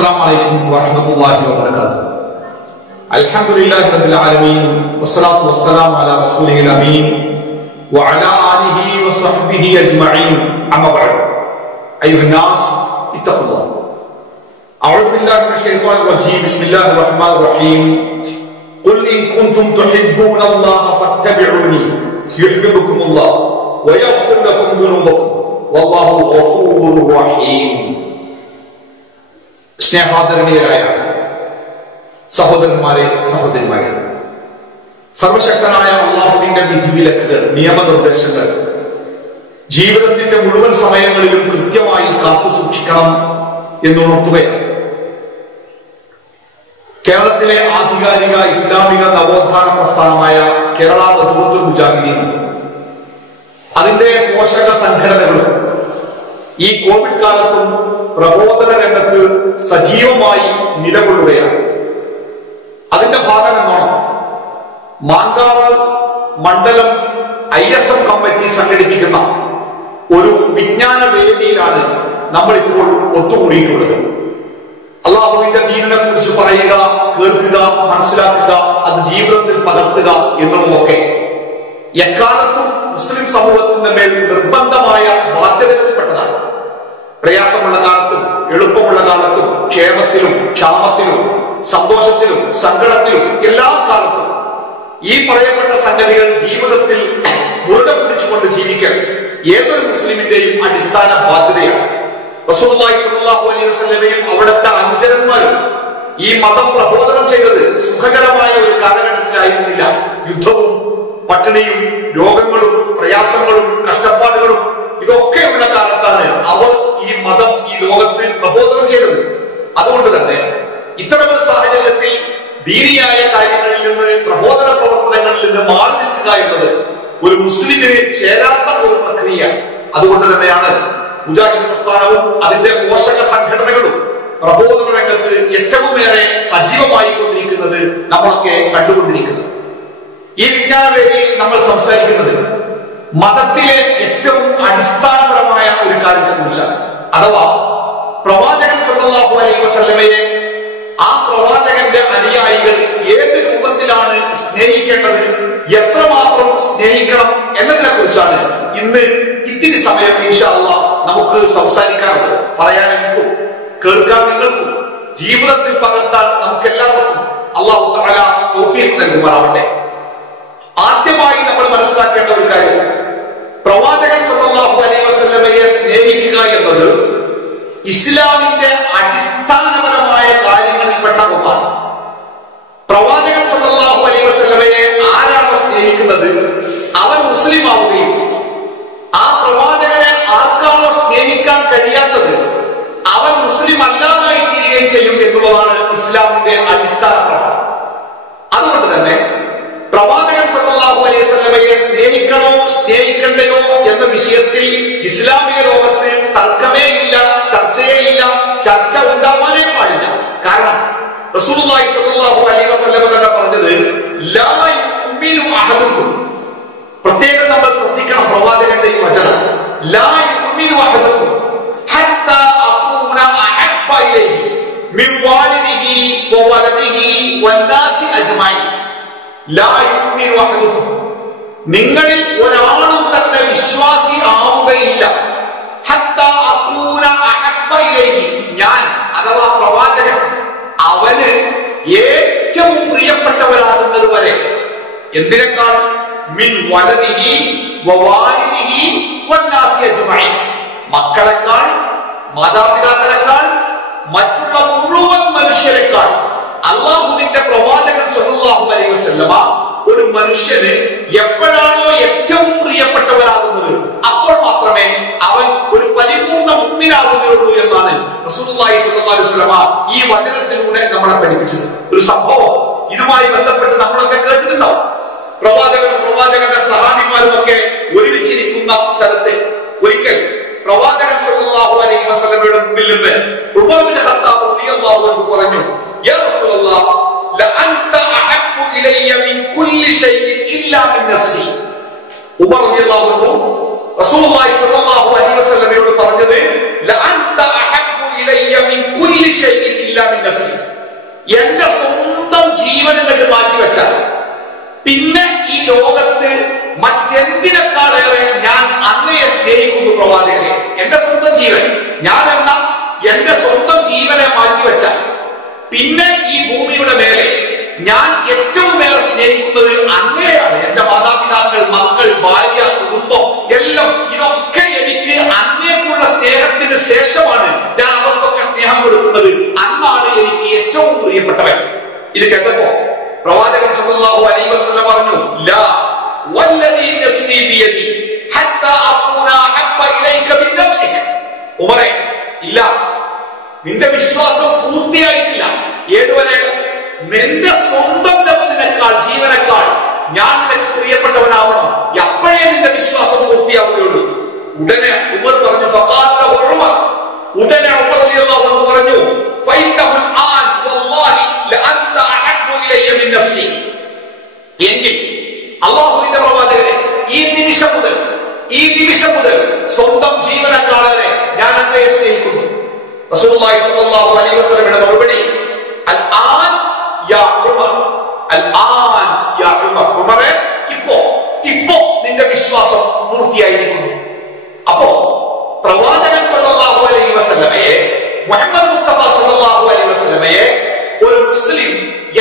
Assalamu alaikum wa rahmatullahi wa barakatuh. Alhamdulillahi rabbil alameen wassalatu wassalamu ala rasulihil ameen wa ala alihi wa sahbihi ajma'in amma ba'd. Ayyuhan nas ittaqullah. A'udzu billahi minash shaitanir rajim. Bismillahir rahmanir rahim. Qul in kuntum tuhibbuna Allah fattabi'uni yuhibbukumullah wa yaghfir lakum dhunubakum wallahu ghafurur rahim. സ്നേഹാദരണീയരായ സഹോദരന്മാരെ സഹോദരിമാരെ, സർവശക്തനായ അല്ലാഹുവിന്റെ വിധിവിലക്കുകൾ നിയമനിർദ്ദേശങ്ങൾ ജീവിതത്തിന്റെ മുഴുവൻ സമയങ്ങളിലും കൃത്യമായി കാത്തു സൂക്ഷിക്കണം എന്നുണർത്തുകയാണ്. കേരളത്തിലെ ആധികാരിക ഇസ്ലാമിക നവോത്ഥാന പ്രസ്ഥാനമായ കേരള നദുവത്തുൽ മുജാഹിദീൻ അതിന്റെ പോഷക സംഘടനകളും ഈ കോവിഡ് കാലത്തും പ്രബോധന രംഗത്ത് സജീവമായി നിലകൊള്ളുകയാണ്. അതിന്റെ ഭാഗമെന്നോണം മാങ്കാവ് മണ്ഡലം ISM കമ്മിറ്റി സംഘടിപ്പിക്കുന്ന ഒരു വിജ്ഞാന വേദിയിലാണ് നമ്മളിപ്പോൾ ഒത്തുകൂടിയിട്ടുള്ളത്. അള്ളാഹുവിന്റെ ദീനിനെ കുറിച്ച് പറയുക, കേൾക്കുക, മനസ്സിലാക്കുക, അത് ജീവിതത്തിൽ പകർത്തുക എന്നുള്ളതൊക്കെ എക്കാലത്തും മുസ്ലിം സമൂഹത്തിന്റെ മേൽ നിർബന്ധമായ ബാധ്യതകളിൽപ്പെട്ടതാണ്. പ്രയാസമുള്ള കാലത്തും എളുപ്പമുള്ള കാലത്തും ക്ഷേമത്തിലും ക്ഷാമത്തിലും സന്തോഷത്തിലും സങ്കടത്തിലും എല്ലാ കാലത്തും ഈ പറയപ്പെട്ട സംഗതികൾ ജീവിതത്തിൽ മുറുകെ പിടിച്ചുകൊണ്ട് ജീവിക്കൽ ഏതൊരു മുസ്ലിമിന്റെയും അടിസ്ഥാന ബാധ്യതയാണ്. റസൂലുള്ളാഹി സ്വല്ലല്ലാഹു അലൈഹി വസല്ലമയും അവിടുത്തെ അനുചരന്മാരും ഈ മതം പ്രബോധനം ചെയ്തത് സുഖകരമായ ഒരു കാലഘട്ടത്തിലായിരുന്നില്ല. യുദ്ധവും പട്ടിണിയും രോഗങ്ങളും പ്രയാസങ്ങളും കഷ്ടപ്പാടുകളും ഇതൊക്കെയുള്ള കാലത്താണ് അവർ ഈ മതം ഈ ലോകത്ത് പ്രബോധനം ചെയ്തത്. അതുകൊണ്ട് തന്നെ ഇത്തരമൊരു സാഹചര്യത്തിൽ ദീനിയായ കാര്യങ്ങളിൽ നിന്ന് പ്രബോധന പ്രവർത്തനങ്ങളിൽ നിന്ന് മാറി നിൽക്കുക എന്നത് ഒരു മുസ്ലിമിന് ചേരാത്ത ഒരു പ്രക്രിയ. അതുകൊണ്ട് തന്നെയാണ് മുജാഹിദ് പ്രസ്ഥാനവും അതിന്റെ പോഷക സംഘടനകളും പ്രബോധന രംഗത്ത് ഏറ്റവുമേറെ സജീവമായി കൊണ്ടിരിക്കുന്നത് നമ്മളൊക്കെ കണ്ടുകൊണ്ടിരിക്കുന്നത്. ഈ വിജ്ഞാനവേദിയിൽ നമ്മൾ സംസാരിക്കുന്നത് മതത്തിലെ ഏറ്റവും അടിസ്ഥാനപരമായ ഒരു കാര്യത്തെ കുറിച്ചാണ്. അഥവാ പ്രവാചകൻ സല്ലല്ലാഹു അലൈഹി വസല്ലമയെ ആ പ്രവാചകന്റെ അനുയായികൾ ഏത് രൂപത്തിലാണ് സ്നേഹിക്കേണ്ടത്, എത്രമാത്രം സ്നേഹിക്കണം എന്നതിനെ കുറിച്ചാണ് ഇന്ന് ഇത്തിരി സമയം ഇൻഷാ അല്ലാഹ് നമുക്ക് സംസാരിക്കാറുണ്ട്. പറയാൻ എനിക്കും കേൾക്കാൻ നിങ്ങൾക്കും ജീവിതത്തിൽ പകർത്താൻ നമുക്ക് എല്ലാവർക്കും അല്ലാഹു തആല തൗഫീഖ് നൽകുമാറാവട്ടെ. ആദ്യമായി നമ്മൾ മനസ്സിലാക്കേണ്ട ഒരു കാര്യം, പ്രവാചകൻ സല്ലല്ലാഹു അലൈഹി വസല്ലമയെ സ്നേഹിക്കുക എന്നത് ഇസ്ലാമിന്റെ അടിസ്ഥാനപരമായ കാര്യങ്ങളിൽപ്പെട്ട ഒന്നാണ്. പ്രവാചകൻ സല്ലല്ലാഹു അലൈഹി വസല്ലമയെ ആരാണ് സ്നേഹിക്കുന്നത് അവൻ മുസ്ലിം ആവുകയും ആ പ്രവാചകനെ ആർക്കാണോ സ്നേഹിക്കാൻ കഴിയാത്തത് അവൻ മുസ്ലിം അല്ലാതായി തീരുകയും ചെയ്യും എന്നുള്ളതാണ് ഇസ്ലാമിന്റെ അടിസ്ഥാന പ്രമാണം. അതുകൊണ്ട് തന്നെ പ്രവാചകൻ സല്ലല്ലാഹു അലൈഹി വസല്ലമയെ സ്നേഹിക്കണോ സ്നേഹിക്കണ്ടയോ എന്ന വിഷയത്തിൽ ഇസ്ലാമിക ലോകത്ത് തർക്കമേ ഇല്ല, ചർച്ചയേ ഇല്ല, ചർച്ച ഉണ്ടാവാനേ പാടില്ല. കാരണം റസൂലുള്ളാഹി സ്വല്ലല്ലാഹു അലൈഹി വസല്ലമ തന്നെ പറഞ്ഞത് ലാ യുഅ്മിനു അഹദുക്കും. പ്രത്യേകം നമ്മൾ ശ്രദ്ധിക്കണം പ്രവാചകന്റെ ഈ വചനം, ലാ യുഅ്മിനു അഹദുക്കും ഹത്താ അകൂന അഹബ്ബ ഇലൈഹി മിൻ വാലിദിഹി വവലദിഹി വന്നാസി അജ്മഈൻ. ലാ യുഅ്മിനു അഹദുക്കും, നിങ്ങളിൽ ഒരാളും തന്നെ വിശ്വാസി ആവുകയില്ല ഹത്താ അകൂന അഹബ്ബ ഇലൈഹി, ഞാൻ അഥവാ പ്രവാചകൻ അവന് ഏറ്റവും പ്രിയപ്പെട്ടവരാകുന്നത് വരെ. എന്തിനേക്കാൾ? മിൻ വലദിഹി വവാലിദിഹി വന്നാസി അജ്മഈൻ, മക്കളെക്കാൾ, മാതാപിതാക്കളെക്കാൾ, മറ്റുള്ള മുഴുവൻ മനുഷ്യരെക്കാൾ അല്ലാഹുവിന്റെ പ്രവാചകൻ സല്ലല്ലാഹു അലൈഹി വസല്ലമ ഒരു മനുഷ്യന് എപ്പോഴാണോ ഏറ്റവും പ്രിയപ്പെട്ടവരാകുന്നത് അപ്പോൾ മാത്രമേ അവൻ ഒരു പരിപൂർണ്ണ മുഅ്മിനാവുകയുള്ളൂ എന്നാണ് റസൂലുള്ളാഹി സ്വല്ലല്ലാഹു അലൈഹി വസല്ലമ ഈ വചനത്തിലൂടെ നമ്മളെ പഠിപ്പിച്ചത്. ഒരു സംഭവം ഇതുമായി ബന്ധപ്പെട്ട് നമ്മളൊക്കെ കേട്ടിട്ടുണ്ടാവും. പ്രവാചകന്റെ സഹാബിമാരും ഒക്കെ ഒരുമിച്ചിരിക്കുന്ന സ്ഥലത്ത് ഒരിക്കൽ പ്രവാചകൻ സല്ലല്ലാഹു അലൈഹി വസല്ലമയുടെ മുമ്പിൽ നിന്ന് ഉമർ ഇബ്നു ഖത്താബ് റളിയല്ലാഹു അൻഹു പറഞ്ഞു, യാ റസൂലല്ലാഹ് ലഅൻത അഹബ്ബു ഇലയ്യ മിൻ കുല്ലി ഷൈഇൻ ഇല്ലാ മിൻ നഫ്സി. ഉമർ റളിയല്ലാഹു അൻഹു റസൂലുള്ളാഹി സ്വല്ലല്ലാഹു അലൈഹി വസല്ലമയോട് പറഞ്ഞത് ലഅൻത അഹബ്ബു ഇലയ്യ മിൻ കുല്ലി ഷൈഇൻ ഇല്ലാ എന്റെ സ്വന്തം ജീവനെ കണ്ട് മാറ്റിവെച്ചാൽ പിന്നെ ഈ ലോകത്ത് മറ്റെന്തിനേക്കാളേറെ ഞാൻ അങ്ങയെ സ്നേഹിക്കുന്നു പ്രവാചകരെ. എന്റെ സ്വന്തം ജീവൻ, ഞാൻ എന്റെ സ്വന്തം ജീവനെ മാറ്റിവെച്ചാൽ പിന്നെ ഈ ഭൂമിയുടെ മേലെ ഞാൻ ഏറ്റവും മേലെ സ്നേഹിക്കുന്നത് അങ്ങനെയാണ്. എന്റെ മാതാപിതാക്കൾ, മക്കൾ, ഭാര്യ, കുടുംബം എല്ലാം, ഇതൊക്കെ എനിക്ക് അങ്ങേക്കുള്ള സ്നേഹത്തിന് ശേഷമാണ് ഞാൻ അവർക്കൊക്കെ സ്നേഹം കൊടുക്കുന്നത്. അന്നാണ് എനിക്ക് ഏറ്റവും പ്രിയപ്പെട്ടവൻ. ഇത് കേട്ടപ്പോ പ്രവാചകൻ സല്ലല്ലാഹു അലൈഹി വസല്ലം പറഞ്ഞു, ലാ വല്ലദീ നഫ്സി ബിയദി ഹത്താ അകൂന ഹബ്ബ ഇലൈക മിൻ നഫ്സിക. ഉമറേ, ഇല്ല, നിന്റെ വിശ്വാസം പൂർത്തിയായിട്ടില്ല. ഏതുവരെ? നിന്റെ സ്വന്തം നഫ്സിനേക്കാൾ, ജീവനേക്കാൾ ഞാൻ നിനക്ക് പ്രിയപ്പെട്ടവനാവണം. എപ്പോഴേ നിന്റെ വിശ്വാസം പൂർത്തിയാവുകയുള്ളൂ. ഉടനെ ഉമർ പറഞ്ഞു, ഉടനെ ഉമർ റളിയല്ലാഹു അൻഹു പറഞ്ഞു, ഫൈന്നഹുൽ ആൻ വല്ലാഹി ലഅൻത അഹബ്ബു ഇലയ്യ മിൻ നഫ്സി. എങ്കിൽ അല്ലാഹുവിന്റെ പ്രവാചകനെ, ഈ നിമിഷം മുതൽ സ്വന്തം ജീവനേക്കാളേറെ ഞാൻ അങ്ങയെ സ്നേഹിക്കുന്നു. റസൂലുള്ളാഹി സ്വല്ലല്ലാഹു അലൈഹി വസല്ലമയുടെ മറുപടി, അൽ ആൻ യാ ഉമർ, അൽ ആൻ യാ ഉമർ. ഉമറേ, ഇപ്പോ നിന്റെ വിശ്വാസം പൂർത്തിയായിരിക്കുന്നു. അപ്പോ പ്രവാചകൻ സല്ലല്ലാഹു അലൈഹി വസല്ലമയെ, മുഹമ്മദ് മുസ്തഫ സല്ലല്ലാഹു അലൈഹി വസല്ലമയെ ഒരു മുസ്ലിം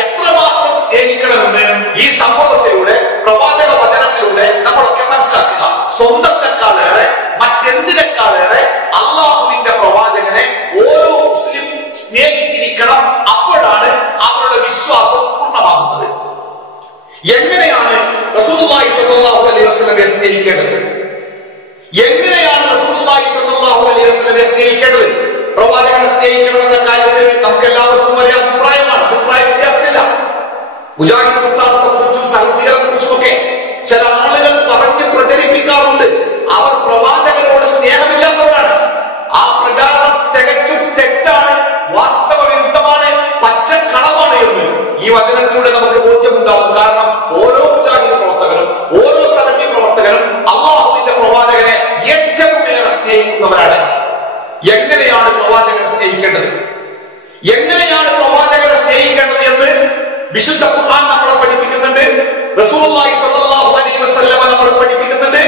എത്രമാത്രം സ്നേഹിക്കണമെന്ന് ഈ സംഭവത്തിലൂടെ, പ്രവാചക വചനത്തിലൂടെ നമ്മളൊക്കെ മനസ്സിലാക്കുക. സ്വന്തത്തെക്കാളേറെ, മറ്റെന്തിനേക്കാളേറെ അള്ളാഹുവിന്റെ പ്രവാചകനെ ഓരോ മുസ്ലിം സ്നേഹിച്ചിരിക്കണം. അപ്പോഴാണ് അവരുടെ വിശ്വാസം പൂർണ്ണമാകുന്നത്. എങ്ങനെയാണ് റസൂലുള്ളാഹി സ്വല്ലല്ലാഹു അലൈഹി വസല്ലമയെ സ്നേഹിക്കേണ്ടത്? എങ്ങനെയാണ് റസൂലുള്ളാഹി സ്വല്ലല്ലാഹു അലൈഹി വസല്ലമയെ സ്നേഹിക്കേണ്ടത്? പ്രവാചകനെ സ്നേഹിക്കണമെന്ന കാര്യത്തിൽ നമുക്ക് എല്ലാവർക്കും വലിയ അഭിപ്രായമാണ്, അഭിപ്രായ വ്യത്യാസമില്ല. മുജാഹിദ് പ്രസ്ഥാനത്തെ കുറിച്ചും സലഫികളെ കുറിച്ചുമൊക്കെ ചില ആളുകൾ പറഞ്ഞ് പ്രചരിപ്പിക്കാറുണ്ട്. അവർ പ്രവാചകനോട് സ്നേഹമില്ലാത്തവരാണ്. ആ പ്രചാരണം തികച്ചും തെറ്റാണ്, വാസ്തവ വിരുദ്ധമാണ്, പച്ചക്കളവാണ് എന്ന് ഈ വചനത്തിലൂടെ നമുക്ക് ബോധ്യമുണ്ടാവും. കാരണം ഓരോ മുജാഹിദ് പ്രവർത്തകരും, ഓരോ സലഫി പ്രവർത്തകരും അല്ലാഹുവിന്റെ പ്രവാചകനെ ഏറ്റവും ഏറെ സ്നേഹിക്കുന്നവരാണ്. എങ്ങനെയാണ് പ്രവാചകനെ സ്നേഹിക്കേണ്ടത്? എങ്ങനെയാണ് പ്രവാചകനെ സ്നേഹിക്കേണ്ടത് എന്ന് വിശുദ്ധ ഖുർആൻ നമ്മളെ പഠിപ്പിക്കുന്നുണ്ട്. റസൂലുള്ളാഹി സ്വല്ലല്ലാഹു അലൈഹി വസല്ലമ നമ്മളെ പഠിപ്പിക്കുന്നുണ്ട്.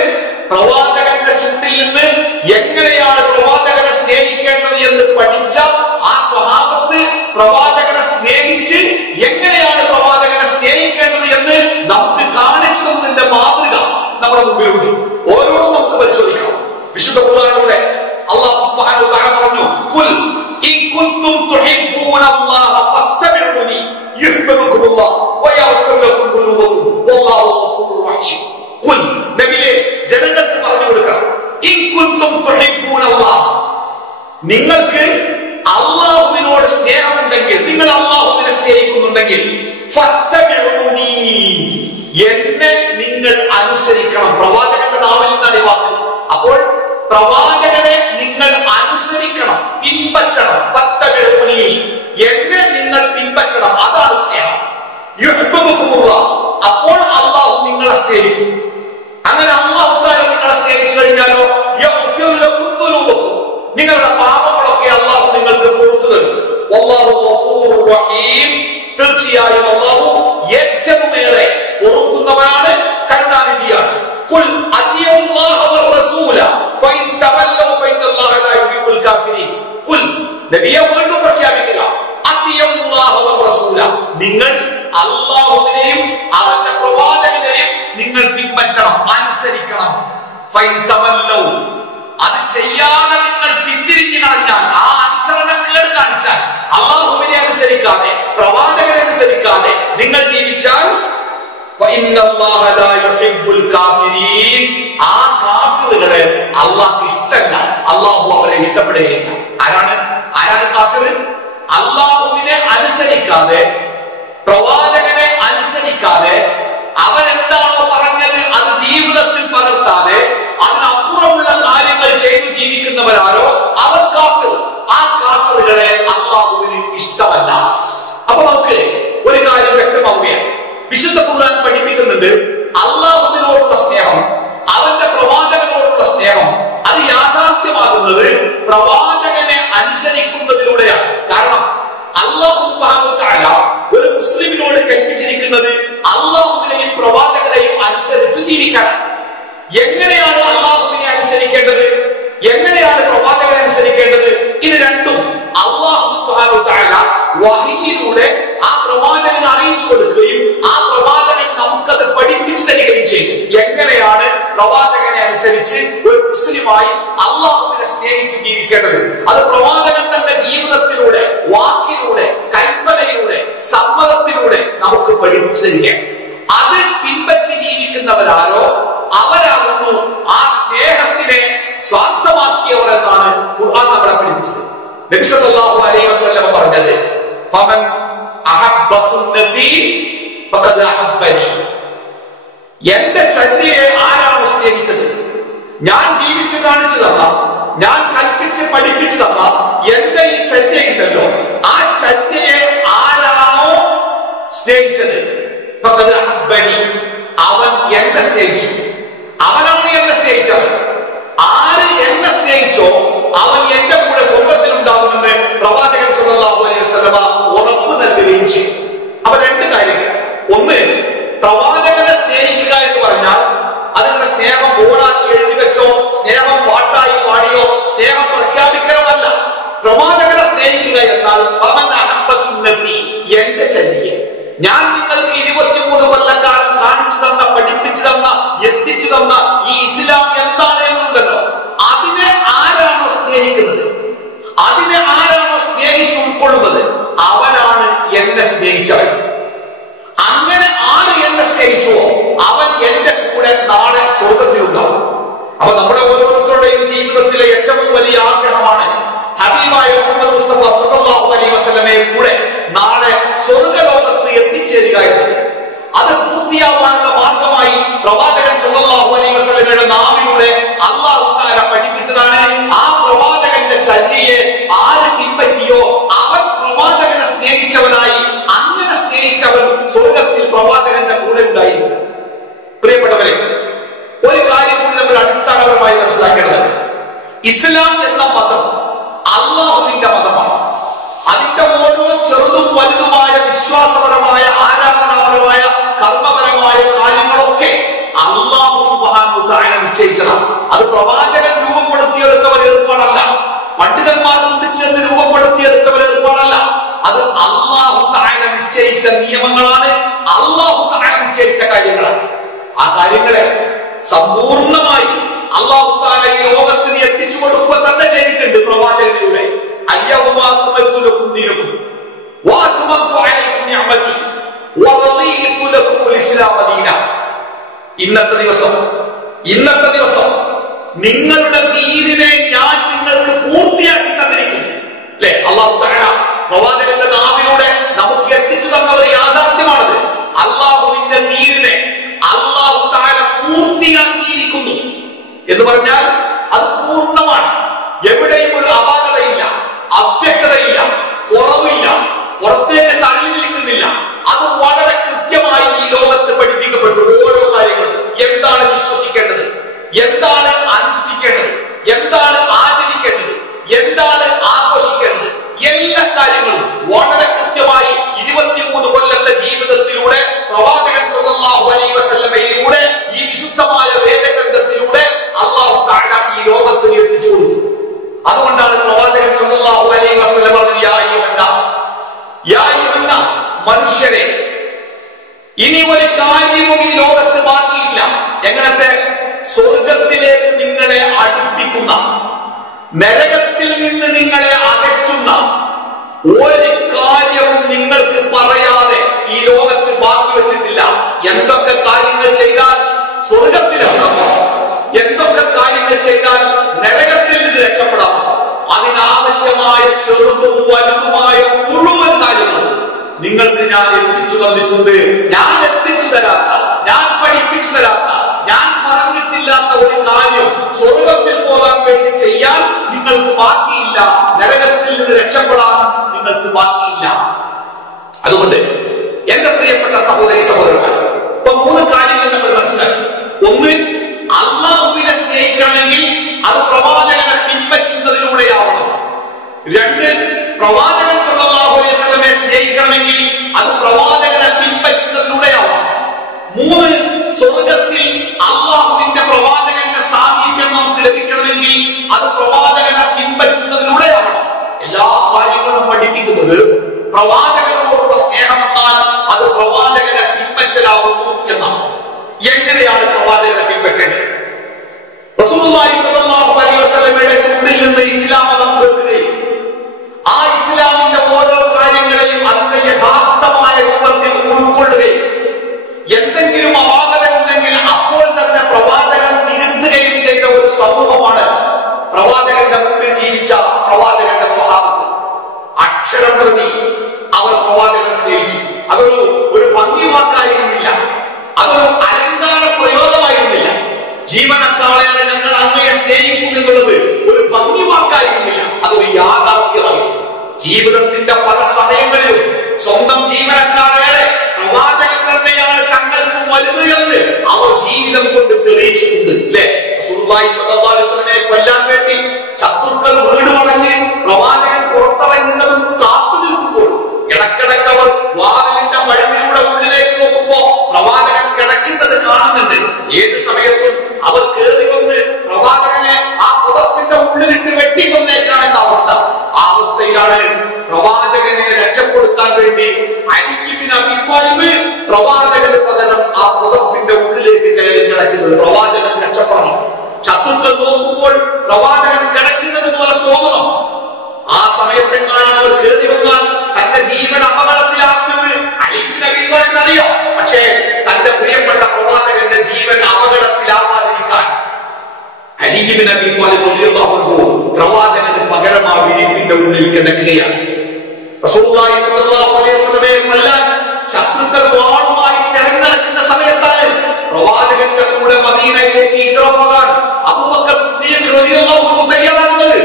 പ്രവാചകന്റെ ചുണ്ടിൽ നിന്ന് എങ്ങനെയാണ് പ്രവാചകനെ സ്നേഹിക്കേണ്ടത് എന്ന് പഠിച്ച ആ സ്വഹാബത്ത് പ്രവാചകനെ സ്നേഹിച്ച് എങ്ങനെയാണ് പ്രവാചകനെ സ്നേഹിക്കേണ്ടത് എന്ന് നമുക്ക് കാണിച്ചു തന്നതിന്റെ മാതൃക നമ്മുടെ മുമ്പിലുണ്ട്. ഓരോന്നും നമുക്ക് പരിശോധിക്കണം. വിശുദ്ധ ഖുർആനിലൂടെ അല്ലാഹു സുബ്ഹാനഹു വ തആല പറഞ്ഞു, ഖുൽ ഇൻ കുൻതും തുഹിബ്ബൂനല്ലാഹ ഫത്തബിഊനി യുഹ്ബിബുകുമുല്ലാഹ് വയഗ്ഫിർ ലക്കും ദുനൂബക്കും വല്ലാഹു ഗഫൂറുർ റഹീം. ഖുൽ, നബിയെ, ജനങ്ങൾക്ക് പറഞ്ഞു കൊടുക്കണം, ഇൻ കുൻതും തുഹിബ്ബൂനല്ലാഹ്, നിങ്ങൾക്ക് അല്ലാഹുവിനോട് സ്നേഹമുണ്ടെങ്കിൽ, നിങ്ങൾ അല്ലാഹുവിനെ സ്നേഹിക്കുന്നുണ്ടെങ്കിൽ, ഫത്തബിഊനി, എന്നെ നിങ്ങൾ അനുസരിക്കണം. പ്രവാചകന്റെ നാവിൽ നിന്നാണ് ഈ വാക്ക്. അപ്പോൾ പ്രവാചകനെ നിങ്ങൾ അനുസരിക്കണം, പിൻപറ്റണം. ഫത്തബിഊനി, എന്നെ നിങ്ങൾ പിൻപറ്റണം. അതാണ് സ്നേഹം. യുഹ്ബിബുകുമുല്ലാഹ്, അപ്പോൾ അല്ലാഹു നിങ്ങളെ സ്നേഹിക്കും. അങ്ങനെ അല്ലാഹു തആല നിങ്ങളെ സ്നേഹിച്ചു കഴിഞ്ഞാലോ, യഗ്ഫിർ ലക്കും ദുനൂബക്കും, നിങ്ങളുടെ പാപങ്ങളൊക്കെ അല്ലാഹു നിങ്ങൾക്ക് പുറത്തു തരും. വല്ലാഹു ഗഫൂറുർ റഹീം, തീർച്ചയായും അല്ലാഹു ഏറ്റവുമേറെ പൊറുക്കുന്നവനാണ്, കരുണാനിധിയാണ്. ഖുൽ അതിയല്ലാഹ വറസൂല ഫഇൻ തവല്ലൗ ഫഇന്നല്ലാഹ ലാ യുഹിബ്ബുൽ കാഫിരീൻ. ഖുൽ, നബിയെ വീണ്ടും പ്രഖ്യാപിക്കുക, അതിയല്ലാഹ വറസൂല, നിങ്ങൾ അല്ലാഹുവിനെയും അവന്റെ പ്രവാചകനെയും നിങ്ങൾ പിൻപറ്റണം, അനുസരിക്കണം. ഫഇൻ തവല്ലൗ, അത് ചെയ്യാതെ നിങ്ങൾ പിന്തിരിഞ്ഞു കളഞ്ഞാൽ, ആ അനുസരണക്കേട് കാണിച്ചാൽ, അല്ലാഹുവിനെ അനുസരിക്കാതെ പ്രവാചകനെ അനുസരിക്കാതെ നിങ്ങൾ ജീവിച്ചാൽ, ഫഇന്നല്ലാഹ ലാ യുഹിബ്ബുൽ കാഫിരീൻ, ആ കാഫിറുകളെ അല്ലാഹു ഇഷ്ടമല്ല, അല്ലാഹു അവരെ ഇഷ്ടപ്പെടുകയില്ല. ആരാണ് കാഫിർ? അല്ലാഹുവിനെ അനുസരിക്കാതെ, പ്രവാചകനെ അനുസരിക്കാതെ, അവൻ എന്താണോ പറഞ്ഞത് അത് ജീവിതത്തിൽ പകർത്താതെ അതിനപ്പുറമുള്ള കാര്യങ്ങൾ ചെയ്തു ജീവിക്കുന്നവരാരോ അവർ കാഫിർ. ആ കാഫിറുകളെ അല്ലാഹുവിന് ഇഷ്ടമല്ല. അപ്പൊ നമുക്ക് ഒരു കാര്യം വ്യക്തമാവുകയാണ്. വിശുദ്ധ ഖുർആൻ പഠിപ്പിക്കുന്നുണ്ട്, അല്ലാഹുവിനോടുള്ള സ്നേഹം, അവന്റെ പ്രവാചകനോടുള്ള സ്നേഹം, അത് യാഥാർത്ഥ്യമാകുന്നത് പ്രവാചകനെ അനുസരിക്കുന്നതിലൂടെയാണ്. കാരണം അല്ലാഹു സുബ്ഹാനഹു വ തആല ജീവിക്കുന്നത് അള്ളാഹുവിനെയും പ്രവാചകരെയും അനുസരിച്ച് ജീവിക്കണം. എങ്ങനെയാണ് അള്ളാഹുവിനെ അനുസരിക്കേണ്ടത്, എങ്ങനെയാണ് പ്രവാചകനെ അനുസരിക്കേണ്ടത്? ഇത് രണ്ടും അല്ലാഹു സുബ്ഹാനഹു വ തആല വഹയിലൂടെ ആ പ്രവാചകനെ അറിയിച്ചു കൊടുക്കുകയും ആ പ്രവാചകൻ നമുക്കത് പഠിപ്പിച്ചു തരികയും ചെയ്തു. എങ്ങനെയാണ് പ്രവാചകനെ അനുസരിച്ച് ഒരു മുസ്ലിമായി അള്ളാഹുവിനെ സ്നേഹിച്ച് ജീവിക്കേണ്ടത്? അത് പ്രവാചകൻ തന്റെ ജീവിതത്തിലൂടെ, വാക്കിലൂടെ, കൽപ്പനയിലൂടെ, സമ്മതത്തിലൂടെ നമുക്ക് പഠിപ്പിച്ചു തരികയാണ്. അത് പിൻപറ്റി ജീവിക്കുന്നവരാരോ അവരാകുന്നു ആ സ്നേഹത്തിനെ സ്വാർത്ഥമാക്കിയവർ എന്നാണ് ഖുർആൻ നമ്മളെ പഠിപ്പിച്ചത്. നബി സല്ലല്ലാഹു അലൈഹി വസല്ലം പറഞ്ഞത്, ഫമൻ അഹബ്ബ സുന്നതി ഫഖദ് അഹബ്ബനി. എന്റെ ചര്യയെ ആരാണോ സ്നേഹിച്ചത്, ഞാൻ ജീവിച്ചു കാണിച്ചു തന്ന, ഞാൻ കൽപ്പിച്ച് പഠിപ്പിച്ചു തന്ന എന്റെ ഈ ചര്യയുണ്ടല്ലോ, ആ ചര്യയെ ആരാണോ സ്നേഹിച്ചത് ഫഖദ് അഹബ്ബനി, അവൻ എന്നെ സ്നേഹിച്ചു. അവനാണ് എന്നെ സ്നേഹിച്ചവൻ. ആര് എന്നെ സ്നേഹിച്ചോ അവൻ എന്റെ കൂടെ സ്വർഗ്ഗത്തിൽ ഉണ്ടാകുമെന്ന് പ്രവാചകൻ സല്ലല്ലാഹു അലൈഹി വസല്ലം ഉറപ്പ് നൽകുകയും ചെയ്തു. അപ്പൊ രണ്ട് കാര്യങ്ങൾ. ഒന്ന്, പ്രവാചകനെ സ്നേഹിക്കുക എന്ന് പറഞ്ഞാൽ അതിന്റെ സ്നേഹം ബോർഡാക്കി എഴുതി വെച്ചോ, സ്നേഹം പാട്ടായി പാടിയോ, സ്നേഹം പ്രഖ്യാപിക്കലോ അല്ല. പ്രവാചകനെ സ്നേഹിക്കുക എന്നാൽ അവൻ അഹബ്ബ സുന്നതി, എന്റെ ചര്യയെ, ഞാൻ നിങ്ങൾക്ക് 23 കൊല്ലക്കാലം കാണിച്ചു തന്ന, പഠിപ്പിച്ചു തന്ന, എത്തിച്ചു തന്ന ഈ ഇസ്ലാം എന്താണ് എന്നുണ്ടല്ലോ, അതിനെ ആരാണോ സ്നേഹിക്കുന്നത്, അതിനെ ആരാണോ സ്നേഹിച്ച് ഉൾക്കൊള്ളുന്നത്, അവനാണ് എന്നെ സ്നേഹിച്ചവൻ. അങ്ങനെ ആര് എന്നെ സ്നേഹിച്ചുവോ അവൻ എന്റെ കൂടെ നാളെ സ്വർഗത്തിലുണ്ടാവും. അപ്പൊ നമ്മുടെ ഓരോരുത്തരുടെയും ജീവിതത്തിലെ ഏറ്റവും വലിയ ആഗ്രഹമാണ് ഹബീബായ മുഹമ്മദ് മുസ്തഫ സല്ലല്ലാഹു അലൈഹി വസല്ലമയെ കൂടെ നാളെ സ്വർഗ്ഗലോകത്ത് എത്തിച്ചേരുക എന്നത്. അത് പൂർത്തിയാവാനുള്ള മാർഗമായി പ്രവാചകൻ സല്ലല്ലാഹു അലൈഹി വസല്ലമയുടെ നാവിലൂടെ അല്ലാഹു തആല പഠിപ്പിച്ചതാണ്. ആ പ്രവാചകന്റെ ചര്യയെ ആര് പിൻപറ്റിയോ അവൻ പ്രവാചകനെ സ്നേഹിച്ചവനായി, അങ്ങനെ സ്നേഹിച്ചവൻ സ്വർഗ്ഗത്തിൽ പ്രവാചകന്റെ കൂടെ ഉണ്ടായിരിക്കും. പ്രിയപ്പെട്ടവരെ, ഒരു കാര്യം കൂടി നമ്മൾ അടിസ്ഥാനപരമായി മനസ്സിലാക്കേണ്ടതാണ്. ഇസ്ലാം എന്ന മതം അല്ലാഹുവിന്റെ മതമാണ്. അതിന്റെ ഓരോ ചെറുതും വലുതുമായ വിശ്വാസപരമായ, ആരാധനാപരമായ, കർമ്മപരമായ കാര്യങ്ങളൊക്കെ അല്ലാഹു സുബ്ഹാനഹു വ തആല നിശ്ചയിച്ചതാണ്. അത് പ്രവാചകൻ രൂപപ്പെടുത്തിയെടുത്ത ഒരു ഏർപ്പാടല്ല, പണ്ഡിതന്മാർ കുടിച്ചെന്ന് രൂപപ്പെടുത്തിയെടുത്ത ഒരു ഏർപ്പാടല്ല. അത് അല്ലാഹു തആല നിശ്ചയിച്ച നിയമങ്ങളാണ്, അല്ലാഹു തആല നിശ്ചയിച്ച കാര്യങ്ങളാണ്. ആ കാര്യങ്ങളെ സമ്പൂർണമായി അല്ലാഹു തആല ഈ ലോകത്തിന് എത്തിച്ചു കൊടുക്കുക തന്നെ ചെയ്തിട്ടുണ്ട് പ്രവാചകനിലൂടെ. ഇന്നത്തെ ദിവസം നിങ്ങളുടെ ദീനിനെ ഞാൻ നിങ്ങൾക്ക് പൂർത്തിയാക്കി തന്നിരിക്കുന്നു. അല്ലെ, അല്ലാഹു തആല പ്രവാചകന്റെ നാവിലൂടെ നമുക്ക് എത്തിച്ചു തന്ന ഒരു യാഥാർത്ഥ്യമാണത്. അല്ലാഹുവിന്റെ ദീനിനെ അല്ലാഹു തആല പൂർത്തിയാക്കിയിരിക്കുന്നു എന്ന് പറഞ്ഞാൽ അത് പൂർണ്ണമാണ്. എവിടെയും ഒരു അപാകതയില്ല, അവ്യക്തതയില്ല, കുറവില്ല, പുറത്തേക്ക് തള്ളി നിൽക്കുന്നില്ല. അത് വളരെ കൃത്യമായി ഈ ലോകത്ത് പഠിപ്പിക്കപ്പെട്ടു. ഓരോ കാര്യങ്ങളും എന്താണ് വിശ്വസിക്കേണ്ടത്, എന്താണ് അനുഷ്ഠിക്കേണ്ടത്, എന്താണ് ആചരിക്കേണ്ടത്, എന്താണ് ആഘോഷിക്കേണ്ടത്, എല്ലാ കാര്യങ്ങളും വളരെ കൃത്യമായി 23 കൊല്ലത്തെ ജീവിതത്തിലൂടെ പ്രവാചകൻ സല്ലല്ലാഹു അലൈഹി വസല്ലമയിലൂടെ ഈ വിശുദ്ധമായ വേദഗ്രന്ഥത്തിലൂടെ അല്ലാഹു തആല ഈ ലോകത്തിൽ എത്തിച്ചു കൊടുത്തു. അതുകൊണ്ടാണ് പ്രവാചകൻ സല്ലല്ലാഹു അലൈഹി വസല്ലം പറഞ്ഞത്, യാ അയ്യുഹന്നാസ്, മനുഷ്യരെ, ഇനി ഒരു കാര്യവും ഈ ലോകത്ത് ബാക്കിയില്ല. എങ്ങനത്തെ? സ്വർഗത്തിലേക്ക് നിങ്ങളെ അടുപ്പിക്കുന്ന, നരകത്തിൽ നിന്ന് നിങ്ങളെ അകറ്റുന്ന ഒരു കാര്യവും നിങ്ങൾക്ക് പറയാതെ ഈ ലോകത്ത് ബാക്കി വെച്ചിട്ടില്ല. എന്തൊക്കെ കാര്യങ്ങൾ ചെയ്താൽ സ്വർഗത്തിലെത്താം, എന്തൊക്കെ കാര്യങ്ങൾ ചെയ്താൽ നരകത്തിൽ നിന്ന് രക്ഷപ്പെടാം, അതിനാവശ്യമായ ചെറുതും വലുതുമായ മുഴുവൻ കാര്യങ്ങൾ നിങ്ങൾക്ക് ഞാൻ എത്തിച്ചു തന്നിട്ടുണ്ട്. ഞാൻ എത്തിച്ചു തരാത്ത, ഞാൻ പഠിപ്പിച്ചു തരാത്ത, ഞാൻ പറഞ്ഞിട്ടില്ലാത്ത ഒരു കാര്യം സ്വർഗത്തിൽ പോകാൻ വേണ്ടി ചെയ്യാൻ നിങ്ങൾക്ക് ബാക്കിയില്ല, നരകത്തിൽ നിന്ന് രക്ഷപ്പെടാൻ നിങ്ങൾക്ക് ബാക്കിയില്ല. അതുകൊണ്ട് എന്റെ പ്രിയപ്പെട്ട സഹോദരി സഹോദരന്മാർ, ഇപ്പൊ 3 കാര്യങ്ങൾ നമ്മൾ മനസ്സിലാക്കി. ഒന്ന്, അല്ലാഹുവിനെ സ്നേഹിക്കണമെങ്കിൽ അത് പ്രവാചകനെ പിൻപറ്റുന്നതിലൂടെയാവണം. 2, പ്രവാചകൻ സല്ലല്ലാഹു അലൈഹി വസല്ലമയെ സ്നേഹിക്കണമെങ്കിൽ അത് പ്രവാചകനെ പിൻപറ്റുന്നതിലൂടെ പറഞ്ഞിരിക്കുന്നത് പ്രവാചകനോടുള്ള സ്നേഹമെന്നാൽ അത് പ്രവാചകനെ പിൻപറ്റലാവുന്നു എന്നാണ്. എങ്ങനെയാണ് പ്രവാചകനെ പിൻപറ്റേണ്ടത്? റസൂലുള്ളാഹി സ്വല്ലല്ലാഹു അലൈഹി വസല്ലമയുടെ ചുണ്ടിൽ നിന്ന് ഇസ്ലാം മതം കേൾക്കുകയും ആ ഇസ്ലാമിന്റെ ഓരോ കാര്യങ്ങളെയും അതിന്റെ യഥാർത്ഥമായ രൂപത്തിൽ ഉൾക്കൊള്ളുകയും എന്തെങ്കിലും അപാകത ഉണ്ടെങ്കിൽ അപ്പോൾ തന്നെ പ്രവാചകൻ തിരുത്തുകയും ചെയ്ത ഒരു സമൂഹമാണ് പ്രവാചകന്റെ മുമ്പിൽ ജീവിച്ച പ്രവാചകന്റെ സ്വഭാവത്തിൽ. അക്ഷരം പ്രതി അവർ പ്രവാചകനെ സ്നേഹിച്ചു. അതൊരു ഭംഗിവാക്കായിരുന്നില്ല, അതൊരു അലങ്കാര പ്രയോഗമായിരുന്നില്ല. ജീവനക്കാളെയാണ് ഞങ്ങൾ അങ്ങയെ സ്നേഹിക്കുന്നു എന്നുള്ളത് ഒരു ഭംഗിവാക്കായിരുന്നില്ല, അതൊരു യാഥാർത്ഥ്യമായിരുന്നു. ജീവിതത്തിന്റെ പല സമയങ്ങളിലും സ്വന്തം ജീവനക്കാളേറെ പ്രവാചകൻ തന്നെയാണ് തങ്ങൾക്ക് വലുത് എന്ന് അവർ ജീവിതം കൊണ്ട് തെളിയിച്ചിട്ടുണ്ട്. അല്ലെ, റസൂലുള്ളാഹി സ്വല്ലല്ലാഹു അലൈഹി വസല്ലമയെ കൊല്ലാൻ വേണ്ടി ശത്രുക്കൾ വീട് വളഞ്ഞ് പ്രവാചകൻ പുറത്തിറങ്ങുന്നതും കാത്തു നിൽക്കുമ്പോൾ ഇടക്കിടക്ക് അവർ വാതിലിന്റെ മഴവിലൂടെ ഉള്ളിലേക്ക് നോക്കുമ്പോ പ്രവാചകൻ കിടക്കുന്നത് കാണുന്നുണ്ട്. ഏത് സമയത്തും അവർ കയറി വന്ന് പ്രവാചകനെ ആ പുതപ്പിന്റെ ഉള്ളിലിട്ട് വെട്ടിക്കൊന്നേക്കാൻ എന്ന അവസ്ഥ. ആ അവസ്ഥയിലാണ് പ്രവാചകനെ രക്ഷപ്പെടുത്താൻ വേണ്ടി അലി ഇബ്നു അബീ ത്വാലിബ് പ്രവാചകന് പകരം ആ പുതപ്പിന്റെ ഉള്ളിലേക്ക് കയറി കിടക്കുന്നത്. പ്രവാചകൻ രക്ഷപ്പെടണം. ശത്രുക്കൾ നോക്കുമ്പോൾ പ്രവാചകൻ കിടക്കുന്നത് പോലെ തോന്നണം. ആ സമയത്തെങ്ങാനും അവർ കയറി വന്നാൽ തന്റെ ജീവൻ അപകടത്തിലാകുമെന്ന് അലി ഇബ്നു അബീ ത്വാലിബിന് അറിയാം. പക്ഷേ തന്റെ പ്രിയപ്പെട്ട പ്രവാചകന്റെ ജീവൻ അപകടത്തിലാകാതിരിക്കാൻ അലി ഇബ്നു അബീ ത്വാലിബ് റളിയല്ലാഹു അൻഹു പ്രവാചകന് പകരം ആ വിരിപ്പിന്റെ ഉള്ളിൽ കിടക്കുകയാണ്. റസൂലുള്ളാഹി സ്വല്ലല്ലാഹു അലൈഹി വസല്ലമയെ കൊല്ലാൻ ശത്രുക്കൾ വാളുമായി തെരഞ്ഞെടുക്കുന്ന സമയത്താണ് പ്രവാചകന്റെ കൂടെ മദീനയിലേക്ക് ഹിജ്റ പോകാൻ അബൂബക്കർ സിദ്ദീഖ് റളിയല്ലാഹു അൻഹു തയ്യാറാകുന്നത്.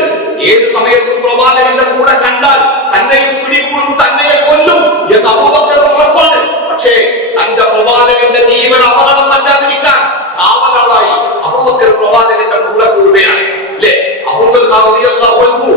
ഏത് സമയത്തും പ്രവാചകന്റെ കൂടെ കണ്ടാൽ തന്നെ പിടികൂടും, തന്നെ കൊല്ലും എന്ന് അബൂബക്കർ ഉറപ്പാണ്. പക്ഷേ തന്റെ പ്രവാചകന്റെ ജീവൻ അപകടം പറ്റാതിരിക്കാൻ കാവലാളായി അബൂബക്കർ പ്രവാചകന്റെ കൂടെ പോവുകയാണ്. അല്ലെ, അബൂബക്കർ റളിയല്ലാഹു അൻഹു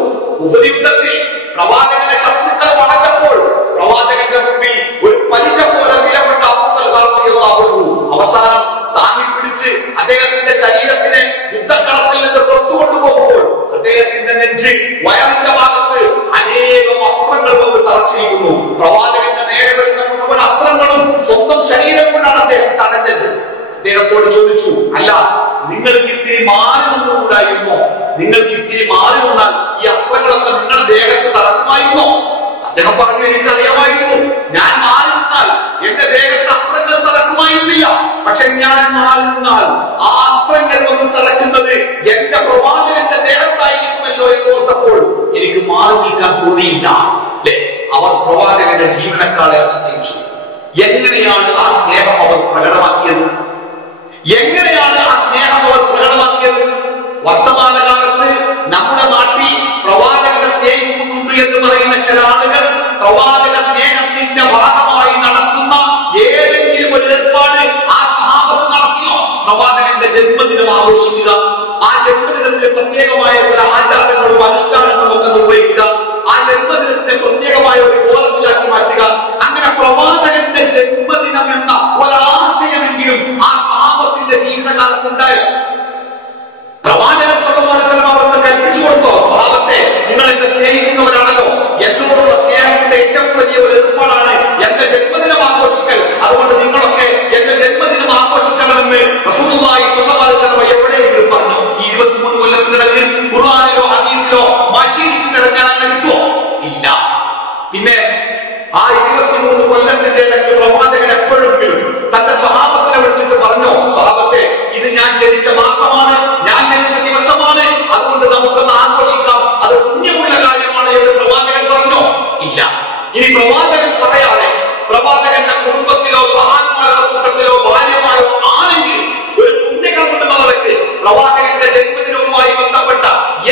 ഉഹദ് യുദ്ധത്തിൽ പ്രവാചകനെ ശത്രുക്കൾ വളഞ്ഞപ്പോൾ പ്രവാചകന്റെ മുമ്പിൽ ഒരു പരിച പോലെ നിലകൊണ്ട അബൂബക്കർ റളിയല്ലാഹു അൻഹു അവസാനം താങ്ങി പിടിച്ച് അദ്ദേഹത്തിന്റെ ശരീരത്തിനെ യുദ്ധക്കളത്തിൽ നിന്ന് പുറത്തു കൊണ്ടുപോകുമ്പോൾ അദ്ദേഹത്തിന്റെ നെഞ്ച് വയറിന്റെ ഭാഗത്ത് അനേകം അസ്ത്രങ്ങൾ കൊണ്ട് തറച്ചിരിക്കുന്നു. പ്രവാചകന്റെ നേരെ വരുന്ന മുഴുവൻ അസ്ത്രങ്ങളും സ്വന്തം ശരീരം കൊണ്ടാണ് അദ്ദേഹം തടഞ്ഞത്. അദ്ദേഹത്തോട് ചോദിച്ചു, അല്ല, നിങ്ങൾക്ക് ഇത്തിരി മാറി നിന്നുകൂടായിരുന്നോ? നിങ്ങൾക്ക് ഇത്തിരി മാറി നിന്നാൽ ഈ അസ്ത്രങ്ങളൊക്കെ നിങ്ങളുടെ ദേഹത്ത് തറക്കുമായിരുന്നോ? അദ്ദേഹം പറഞ്ഞു, എനിക്കറിയാമായിരുന്നു, ഞാൻ മാറി നിന്നാൽ എന്റെ ദേഹത്ത് അസ്ത്രങ്ങൾ തറക്കുമായിരുന്നില്ല. പക്ഷെ ഞാൻ മാറി നിന്നാൽ ആ അസ്ത്രങ്ങൾ വന്ന് തറക്കുന്നത് എന്റെ പ്രവാചകന്റെ ദേഹത്തായിരിക്കുമല്ലോ എന്നോർത്തപ്പോൾ എനിക്ക് മാറി നിൽക്കാൻ തോന്നിയില്ല. അല്ലെ, അവർ പ്രവാചകന്റെ ജീവനക്കാളെ സ്നേഹിച്ചു. എങ്ങനെയാണ് ആ സ്നേഹം അവർ പ്രകടമാക്കിയത്? എങ്ങനെയാണ് ആ സ്നേഹം അവർ പ്രകടമാക്കിയത്? വർത്തമാനകാലത്ത് നമ്മുടെ നാട്ടിൽ പ്രവാചകനെ സ്നേഹിക്കുന്നുണ്ട് എന്ന് പറയുന്ന ചില ആളുകൾ പ്രവാചക സ്നേഹത്തിന്റെ ഭാഗമായി നടത്തുന്ന ഏതെങ്കിലും ഒരു ഏർപ്പാട് ആ സഹാബത്ത് നടത്തിയോ? പ്രവാചകന്റെ ജന്മദിനം ആഘോഷിക്കുക, ആ ജന്മദിനത്തിന് പ്രത്യേകമായ ചില ആചാരങ്ങളും അനുഷ്ഠാനങ്ങളും ഒക്കെ നിർവഹിക്കുക, ആ ജന്മദിനത്തെ പ്രത്യേകമായ ഒരു കോലത്തിലാക്കി മാറ്റുക. അങ്ങനെ പ്രവാചകന്റെ ജന്മദിനം എന്ന ഒരാശയമെങ്കിലും ആ സഹാബത്തിന്റെ ജീവിതകാലത്ത് ഉണ്ടായോ? പ്രവാചകൻ സ്വല്ലല്ലാഹു അലൈഹി വസല്ലം അവർക്ക് കൽപ്പിച്ചു കൊടുത്തോ? സഹാബത്തെ, നിങ്ങൾ എന്നെ സ്നേഹിക്കുന്നവരാണല്ലോ, എന്നോടുള്ള സ്നേഹത്തിന്റെ ഏറ്റവും വലിയ ഒരു ഏർപ്പാടാണ് എന്റെ ജന്മദിനം ആഘോഷിക്കൽ. അതുകൊണ്ട് നിങ്ങളൊക്കെ എന്റെ ജന്മദിനം ആഘോഷിക്കണമെന്ന് റസൂലുള്ളാഹി സ്വല്ലല്ലാഹു അലൈഹി വസല്ലം എവിടെയെങ്കിലും പറഞ്ഞു? ഈ 23 കൊല്ലത്തിനിടയിൽ ഖുർആനിലോ ഹദീസിലോ മശീഹ് തിരഞ്ഞാൽ കിട്ടുമോ? ഇല്ല. പിന്നെ ആ 23 കൊല്ലത്തിന്റെ ഇടയ്ക്ക് പ്രവാചകൻ എപ്പോഴെങ്കിലും തന്റെ സഹാബത്തിനെ വിളിച്ചിട്ട് പറഞ്ഞോ, സഹാബത്തെ, ഇത് ഞാൻ ജനിച്ച മാസമാണ്, ഞാൻ ജനിച്ച ദിവസമാണ്, അതുകൊണ്ട് നമുക്കൊന്ന് ആഘോഷിക്കാം, അത് പുണ്യമുള്ള കാര്യമാണ് എന്ന് പ്രവാചകൻ പറഞ്ഞോ? ഇല്ല. ഇനി പ്രവാചകൻ പറയാതെ പ്രവാചകന്റെ കുടുംബത്തിലോ സഹാന്മാരുടെ കൂട്ടത്തിലോ ഭാര്യമാരോ ആരെങ്കിലും ഒരു പുണ്യകർമ്മ നിലയ്ക്ക് പ്രവാചകന്റെ ജന്മദിനവുമായി ബന്ധപ്പെട്ട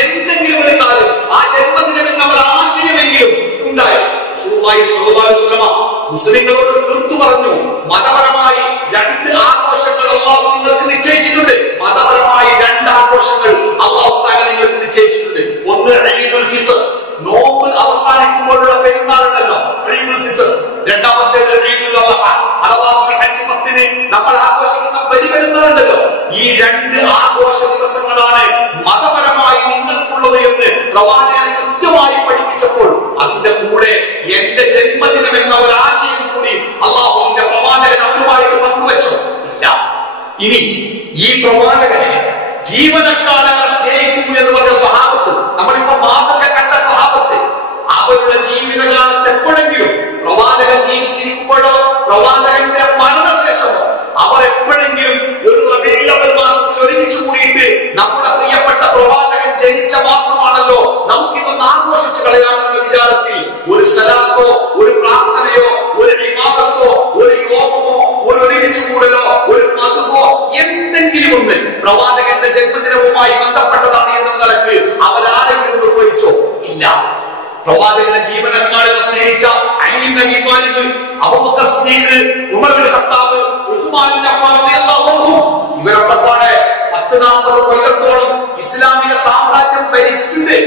എന്തെങ്കിലും ഒരു കാര്യം, ആ ജന്മദിനം എന്ന ഒരു ആശയമെങ്കിലും ഉണ്ടായോ? മുസ്ലിങ്ങളോട് തീർത്തു പറഞ്ഞു, മതപരമായി 2 ആഘോഷങ്ങൾ അല്ലാഹു നിങ്ങൾക്ക് നിശ്ചയിച്ചിട്ടുണ്ട്. മതപരമായി 2 ആഘോഷങ്ങൾ അല്ലാഹു തആല നിങ്ങൾക്ക് നിശ്ചയിച്ചിട്ടുണ്ട്. ഒന്ന് ഈദുൽ ഫിത്ർ, നോമ്പ് അവസാനിക്കുമ്പോഴുള്ള പെരുന്നാളുണ്ടല്ലോ, ഈദുൽ ഫിത്ർ. രണ്ടാമത്തേത് ഈദുൽ അദ്ഹ, അഥവാ ഹജ്ജ് 10-ന് നമ്മൾ ആഘോഷിക്കുന്ന പെരുന്നാളുണ്ടല്ലോ. ഈ 2 ആഘോഷ ദിവസങ്ങളാണ് മതപരമായി നിങ്ങൾക്കുള്ളത് എന്ന് പ്രവാചകൻ കൃത്യമായി പഠിപ്പിച്ചപ്പോൾ അതിന്റെ കൂടെ പ്രവാചകനെ ജീവനക്കാളേറെ സ്നേഹിക്കുന്നു എന്ന് പറഞ്ഞ സ്വഹാബത്ത്, നമ്മളിപ്പോ മാതൃക കണ്ട സ്വഹാബത്ത്, അവരുടെ ജീവിതകാലത്ത് എപ്പോഴെങ്കിലും പ്രവാചകൻ ജീവിച്ചിരിക്കുമ്പോഴോ പ്രവാചകന്റെ മരണശേഷമോ അവർ എപ്പോഴെങ്കിലും ഒരു റബീഉൽ അവ്വൽ മാസത്തിൽ ഒരുമിച്ച് കൂടിയിട്ട് നമ്മുടെ പ്രിയപ്പെട്ട പ്രവാചകൻ ജനിച്ച മാസമാണല്ലോ, നമുക്കിതൊന്ന് ആഘോഷിച്ചു കളയാമെന്ന വിചാരത്തിൽ ഒരു സലാത്തോ ഒരു പ്രാർത്ഥനയോ ഒരു ഇബാദത്തോ ഒരു യോഗമോ ഒരു ഒരുമിച്ച് കൂടലോ ഒരു മദ്ഹോ എന്തെങ്കിലും ഒന്ന് പ്രവാചകന്റെ ജന്മദിനവുമായി ബന്ധപ്പെട്ടതാണ് എന്ന നിലക്ക് അവരാരെങ്കിലും നിർവഹിച്ചോ? ഇല്ല. പ്രവാചകന്റെ ജീവനക്കാളേറെ സ്നേഹിച്ച അലി ഇബ്നു അബീ ത്വാലിബ്, അബൂബക്കർ സിദ്ദീഖ്, ഉമർ ഇബ്നു ഖത്താബ്, ഉസ്മാൻ ഇബ്നു അഫ്ഫാൻ റളിയല്ലാഹു അൻഹു, ഇവരൊക്കെ പാടെ 10-40 കൊല്ലത്തോളം ഇസ്ലാമിക സാമ്രാജ്യം ഭരിച്ചിട്ടുണ്ട്.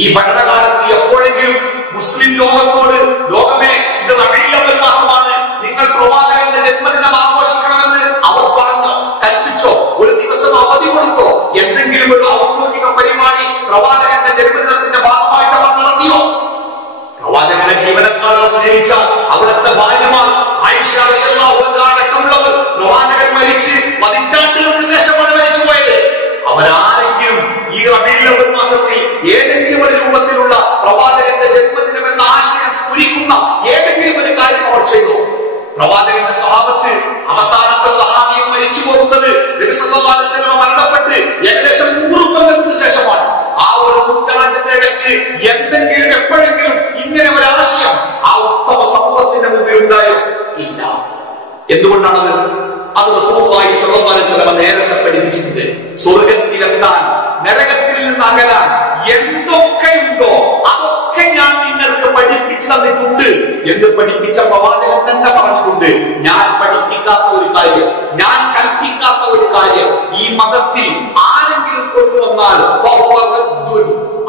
ഈ ഭരണകാലത്ത് എപ്പോഴെങ്കിലും മുസ്ലിം ലോകത്തോട് ലോകമേ ഇത് റബീഉൽ അവ്വൽ മാസമാണ്, നിങ്ങൾ പ്രവാചകന്റെ ജന്മദിനം ആഘോഷിക്കണമെന്ന് അവർ പറഞ്ഞോ, കൽപ്പിച്ചോ, ഒരു ദിവസം അവധി കൊടുത്തോ, എന്തെങ്കിലും ഒരു ഔദ്യോഗിക പരിപാടി പ്രവാചകന്റെ ജന്മദിനത്തിന്റെ ഭാഗമായിട്ട് അവർ നടത്തിയോ? പ്രവാചകന്റെ ജീവനക്കാളേറെ സ്നേഹിച്ച അവിടുത്തെ ഭാര്യമാർ ആയിഷ റളിയല്ലാഹു അൻഹ അടക്കമുള്ളവർ പ്രവാചകൻ മരിച്ച് പതിറ്റാണ്ടുകൾക്ക് ശേഷമാണ് മരിച്ചുപോയത്. അവരാരെങ്കിലും ഈ റബീഉൽ അവ്വൽ മാസത്തിൽ ഏതെങ്കിലും ഒരു രൂപത്തിലുള്ള പ്രവാചകന്റെ ജന്മദിനം എന്ന ആശയം സ്ഫുരിക്കുന്ന ഏതെങ്കിലും ഒരു കാര്യം അവർ ചെയ്തു? പ്രവാചകന്റെ സ്വഹാബത്ത് അവസാനത്തെ സ്വഹാബിയും മരിച്ചു പോകുന്നത് നബി സല്ലല്ലാഹു അലൈഹി വസല്ലം മരണപ്പെട്ട് ഏകദേശം 100 കൊല്ലത്തിന് ശേഷമാണ്. ആ ഒരു നൂറ്റാണ്ടിന്റെ ഇടയ്ക്ക് എന്തെങ്കിലും എപ്പോഴെങ്കിലും ഇങ്ങനെ ഒരു ആശയം ആ ഉത്തമ സമൂഹത്തിന്റെ മുമ്പിൽ ഉണ്ടായോ? ഇല്ല. എന്തുകൊണ്ടാണത്? അത് റസൂലുള്ളാഹി സ്വല്ലല്ലാഹു അലൈഹി വസല്ലം നേരത്തെ പഠിപ്പിച്ചിട്ടുണ്ട്. സ്വർഗ്ഗത്തിലെത്താൻ നരകത്തിൽ നിന്ന് അകലാൻ എന്തൊക്കെയുണ്ടോ അതൊക്കെ ഞാൻ നിങ്ങൾക്ക് പഠിപ്പിച്ചു തന്നിട്ടുണ്ട് എന്ന് പഠിപ്പിച്ച പ്രവാചകൻ തന്നെ പറഞ്ഞിട്ടുണ്ട്. ഞാൻ പഠിപ്പിക്കാത്ത ഒരു കാര്യം, ഞാൻ കൽപ്പിക്കാത്ത ഒരു കാര്യം ഈ മതത്തിൽ ആരെങ്കിലും കൊണ്ടുവന്നാൽ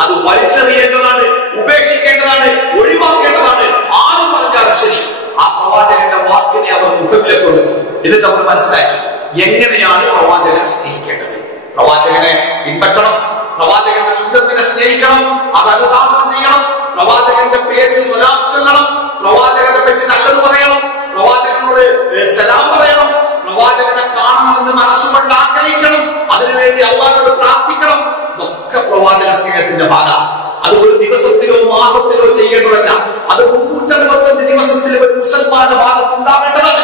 അത് വലിച്ചെറിയേണ്ടതാണ്, ഉപേക്ഷിക്കേണ്ടതാണ്, ഒഴിവാക്കേണ്ടതാണ്. ആരും പറഞ്ഞാലും ശരി, ആ പ്രവാചകന്റെ വാക്കിനെ അവർ മുഖവിലേക്ക് കൊടുത്തു. എന്നിട്ട് അവർ മനസ്സിലാക്കി എങ്ങനെയാണ് പ്രവാചകനെ സ്നേഹിക്കേണ്ടത്. പ്രവാചകനെ പിൻപറ്റണം, പ്രവാചകന്റെ സുന്നത്തിനെ സ്നേഹിക്കണം, അത് അനുധാവനം ചെയ്യണം, പ്രവാചകന്റെ പേര് സ്വലാത്ത് ചൊല്ലണം, പ്രവാചകനെ പറ്റി നല്ലത് പറയണം, പ്രവാചകനോട് സലാം പറയണം, പ്രവാചകനെ കാണണമെന്ന് മനസ്സുകൊണ്ട് ആഗ്രഹിക്കണം, അതിനുവേണ്ടി അല്ലാഹുവോട് പ്രാർത്ഥിക്കണം. ഇതൊക്കെ പ്രവാചക സ്നേഹത്തിന്റെ ഭാഗം. അത് ഒരു ദിവസത്തിലോ മാസത്തിലോ ചെയ്യേണ്ടതല്ല. അത് 365 ദിവസത്തിൽ ഒരു മുസൽമാന്റെ ഭാഗത്ത് ഉണ്ടാവേണ്ടതാണ്.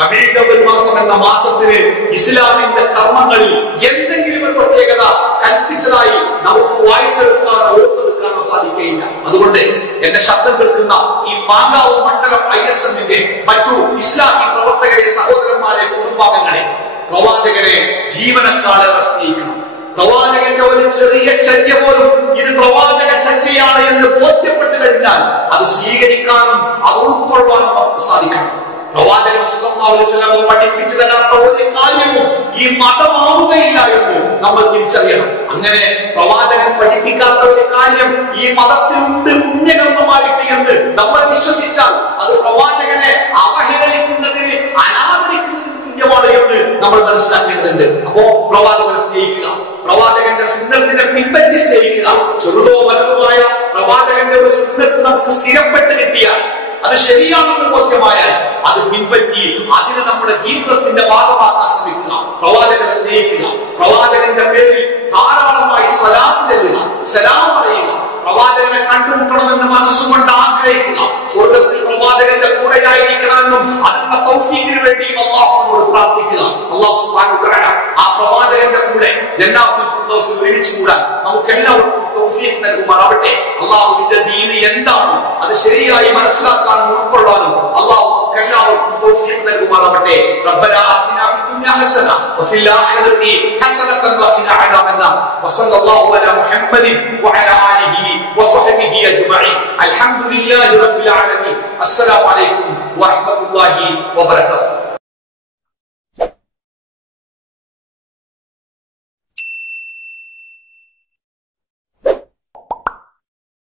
റബീഉൽ അവ്വൽ മാസം എന്ന മാസത്തിന് ഇസ്ലാമിന്റെ കർമ്മങ്ങളിൽ എന്തെങ്കിലും ഒരു പ്രത്യേകത കൽപ്പിച്ചതായി നമുക്ക് വായിച്ചെടുക്കാനോ ഓർത്തെടുക്കാനോ സാധിക്കുകയില്ല. അതുകൊണ്ട് എന്റെ ശബ്ദം കേൾക്കുന്ന ഈ മാങ്കാവ് മണ്ഡലം ISMന്റെ മറ്റു ഇസ്ലാമിക പ്രവർത്തകരെ, സഹോദരന്മാരെ, കുടുംബാംഗങ്ങളെ, പ്രവാചകരെ ജീവനക്കാളേറെ സ്നേഹിക്കണം. പ്രവാചകന്റെ ഒരു ചെറിയ ചര്യ പോലും ഇത് പ്രവാചക ചര്യയാണ് എന്ന് ബോധ്യപ്പെട്ടു കഴിഞ്ഞാൽ അത് സ്വീകരിക്കാനും അത് ഉൾക്കൊള്ളാനും നമുക്ക് സാധിക്കണം. പ്രവാചകൻ സല്ലല്ലാഹു അലൈഹി വസല്ലം പഠിപ്പിച്ചു തരാത്ത ഒരു കാര്യവും ഈ മതമാവുകയില്ല എന്ന് നമ്മൾ തിരിച്ചറിയണം. അങ്ങനെ പ്രവാചകൻ പഠിപ്പിക്കാത്ത ഒരു കാര്യം ഈ മതത്തിലുണ്ട് പുണ്യകർമ്മമായിട്ട് എന്ന് നമ്മൾ വിശ്വസിച്ചാൽ അത് പ്രവാചകനെ അവഹേളിക്കുന്നതിന്, അനാദരിക്കുന്നതിന് തുല്യമാണ് എന്ന് നമ്മൾ മനസ്സിലാക്കേണ്ടതുണ്ട്. അപ്പോ പ്രവാചകനെ സ്നേഹിക്കുക, പ്രവാചകന്റെ സുന്നത്തിനെ പിൻപറ്റി സ്നേഹിക്കുക. ചെറുതോ വലുതുമായ പ്രവാചകന്റെ ഒരു സുന്നത്ത് നമുക്ക് സ്ഥിരപ്പെട്ട് കിട്ടിയാൽ, അത് ശരിയാണെന്ന് ബോധ്യമായാൽ അത് പിൻപറ്റി അതിന് നമ്മുടെ ജീവിതത്തിന്റെ ഭാഗമാക്കാൻ ശ്രമിക്കുക. പ്രവാചകനെ സ്നേഹിക്കുക, പ്രവാചകന്റെ പേരിൽ ധാരാളമായി സ്വലാത്ത് ചെല്ലുക, സലാം പറയുക, പ്രവാചകനെ കണ്ടുമുട്ടണമെന്ന് മനസ്സുകൊണ്ട് ആഗ്രഹിക്കുക, സ്വർഗത്തിൽ പ്രവാചകന്റെ കൂടെയായിരിക്കണമെന്നും അതിനുള്ള തൗഫീഖിന് വേണ്ടിയും അല്ലാഹുവിനോട് പ്രാർത്ഥിക്കുക. അല്ലാഹു സുബ്ഹാനഹു വ തആല ആ പ്രവാചകന്റെ കൂടെ ജന്നാത്തുൽ ഫിർദൗസിൽ ഒരുമിച്ചുകൂടാൻ നമുക്ക് എല്ലാവർക്കും തൗഫീഖ് നൽകുമാറാവട്ടെ. അല്ലാഹുവിന്റെ ദീന് എന്താണ് അത് ശരിയായി മനസ്സിലാക്കാനും ഉൾക്കൊള്ളാനും അല്ലാഹു എല്ലാവർക്കും തൗഫീഖ് നൽകുമാറാവട്ടെ. റബ്ബനാ ആതിനാ ഫിദ്ദുനിയ ഹസന വഫിൽ ആഖിറതി ഹസനതൻ വഖിനാ അദാബന്നാർ. വസല്ലല്ലാഹു അലാ മുഹമ്മദിൻ വഅലാ ആലിഹി വസഹ്ബിഹി അജ്മഈൻ. അൽഹംദുലില്ലാഹി റബ്ബിൽ ആലമീൻ. അസ്സലാമു അലൈക്കും വറഹ്മത്തുള്ളാഹി വബറകാതുഹു.